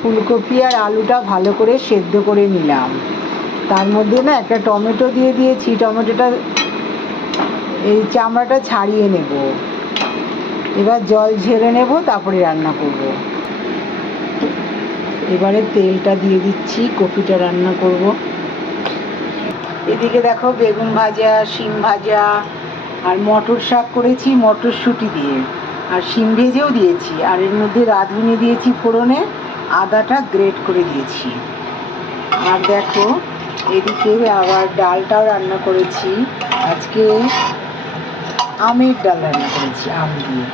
ফুলকপি আর আলুটা ভালো করে সেদ্ধ করে নিলাম। তার মধ্যে না একটা টমেটো দিয়ে দিয়েছি। টমেটোটা এই চামড়াটা ছাড়িয়ে নেব। এবার জল ঝেড়ে নেব, তারপরে রান্না করব। এবারে তেলটা দিয়ে দিচ্ছি, কপিটা রান্না করব। এদিকে দেখো বেগুন ভাজা, শিম ভাজা আর মটর শাক করেছি মটরশুঁটি দিয়ে, আর শিম ভেজেও দিয়েছি। আর এর মধ্যে রাঁধুনি দিয়েছি ফোড়নে, আদাটা গ্রেট করে দিয়েছি। আর দেখো এদিকে আবার ডালটাও রান্না করেছি। আজকে আমের ডাল রান্না করেছি, আম দিয়ে।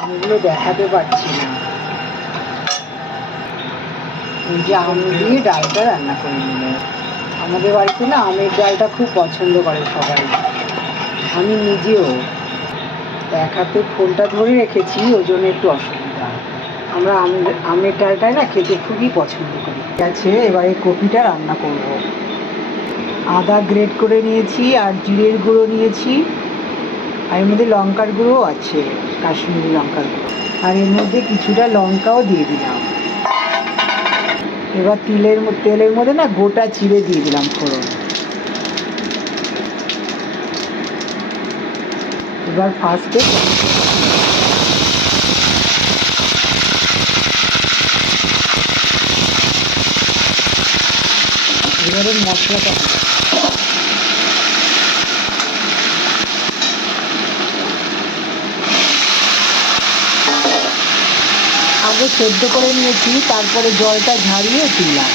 আমগুলো দেখাতে পারছি না। এই যে আম দিয়ে ডালটা রান্না করে নিলাম। আমাদের বাড়িতে না আমের ডালটা খুব পছন্দ করে সবাই, আমি নিজেও। এক হাতে ফোনটা ধরে রেখেছি, ওই জন্য একটু অসুবিধা। আমরা আমের ডালটাই না খেতে খুবই পছন্দ করি। ঠিক আছে, এবারে কপিটা রান্না করব। আদা গ্রেট করে নিয়েছি, আর জিরের গুঁড়ো নিয়েছি, আর এর মধ্যে লঙ্কার গুঁড়োও আছে, কাশ্মীরি লঙ্কার গুঁড়ো। আর এর মধ্যে কিছুটা লঙ্কাও দিয়ে দিলাম। এবার তেলের মধ্যে না গোটা চিড়ে দিয়ে দিলাম ফোড়ন। এবার ফার্স্টে এবারে মশলাটা আগে সেদ্ধ করে নিয়েছি, তারপরে জলটা ঝারিয়ে দিলাম।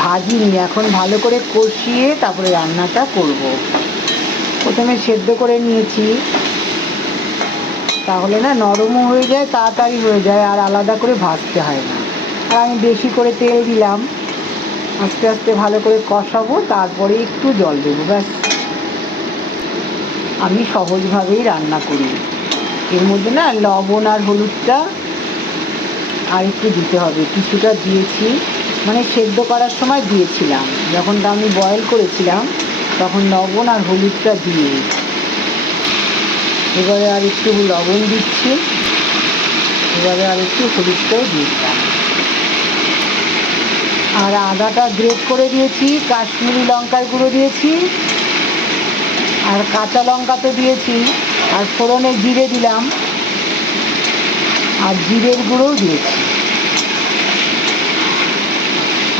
ভাজিনি, এখন ভালো করে কষিয়ে তারপরে রান্নাটা করব। প্রথমে সেদ্ধ করে নিয়েছি, তাহলে না নরমও হয়ে যায়, তাড়াতাড়ি হয়ে যায়, আর আলাদা করে ভাজতে হয় না। আর আমি বেশি করে তেল দিলাম। আস্তে আস্তে ভালো করে কষাবো, তারপরে একটু জল দেবো, ব্যাস। আমি সহজভাবেই রান্না করি। এর মধ্যে না লবণ আর হলুদটা আর একটু দিতে হবে, কিছুটা দিয়েছি, মানে সেদ্ধ করার সময় দিয়েছিলাম। যখন আমি বয়েল করেছিলাম তখন লবণ আর হলুদটা দিয়ে, এবারে আর একটু লবণ দিচ্ছি, এবারে আর একটু হলুদটাও দিয়েছিলাম। আর আদাটা গ্রেট করে দিয়েছি, কাশ্মীরি লঙ্কার গুঁড়ো দিয়েছি, আর কাঁচা লঙ্কা তো দিয়েছি, আর ফোড়নে জিরে দিলাম, আর জিরের গুঁড়োও দিয়েছি,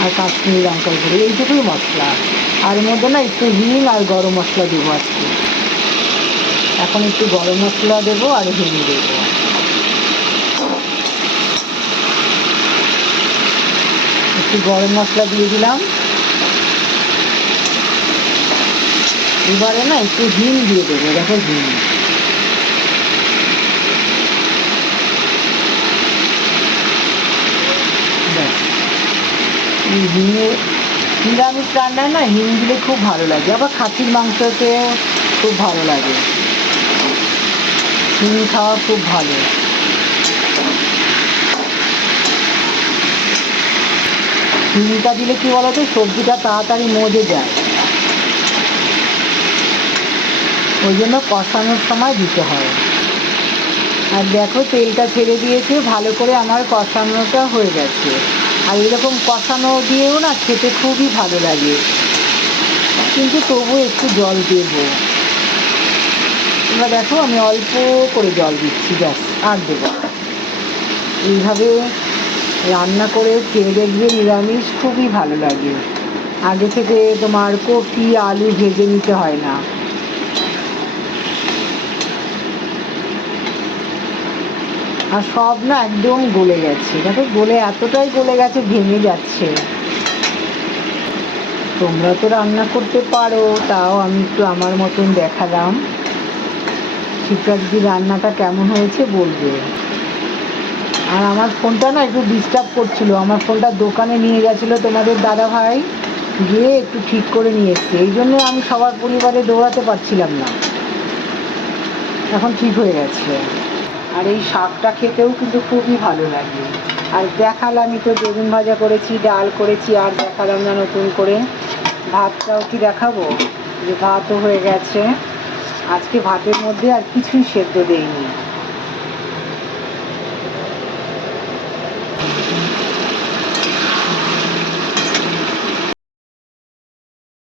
আর কাশ্মীরি লঙ্কার গুঁড়ো, এইটুকুই মশলা। আর এর মধ্যে না একটু হিং আর গরম মশলা দেবো আজকে। এখন একটু গরম মশলা দেবো আর হিং দেবো। একটু গরম মশলা দিয়ে দিলাম। এবারে না একটু হিং দিয়ে দেবো, দেখো হিং। এই হিঙে নিরামিষ রান্নায় না হিং দিলে খুব ভালো লাগে, আবার খাসির মাংসতেও খুব ভালো লাগে। হিং খাওয়া খুব ভালো। হিংটা দিলে কি বলতো, সবজিটা তাড়াতাড়ি মজে যায়, ওই জন্য কষানোর সময় দিতে হয়। আর দেখো তেলটা ছেড়ে দিয়েছে, ভালো করে আমার কষানোটা হয়ে গেছে। আর এরকম কষানো দিয়েও না খেতে খুবই ভালো লাগে, কিন্তু তবু একটু জল দেবো। এবার দেখো আমি অল্প করে জল দিচ্ছি, ব্যাস, আর দেবো। এইভাবে রান্না করে খেয়ে দেখবে, নিরামিষ খুবই ভালো লাগে। আগে থেকে তোমার কপি আলু ভেজে নিতে হয় না। আর সব না একদম গলে গেছে, দেখো গলে, এতটাই গলে গেছে ভেঙে যাচ্ছে। তোমরা তো রান্না করতে পারো, তাও আমি একটু আমার মতন দেখালাম। শিক্ষার্থী রান্নাটা কেমন হয়েছে বলবে। আর আমার ফোনটা না একটু ডিস্টার্ব করছিল, আমার ফোনটা দোকানে নিয়ে গেছিলো তোমাদের দাদা ভাই, গিয়ে একটু ঠিক করে নিয়ে এসছে। এই জন্য আমি সবার পরিবারে দৌড়াতে পারছিলাম না, এখন ঠিক হয়ে গেছে। আর এই শাকটা খেতেও কিন্তু খুবই ভালো লাগে। আর দেখালামই তো, বেগুন ভাজা করেছি, ডাল করেছি, আর দেখালাম না নতুন করে ভাতটাও কি দেখাবো, যে ভাতও হয়ে গেছে। আজকে ভাতের মধ্যে আর কিছুই সেদ্ধ দেইনি।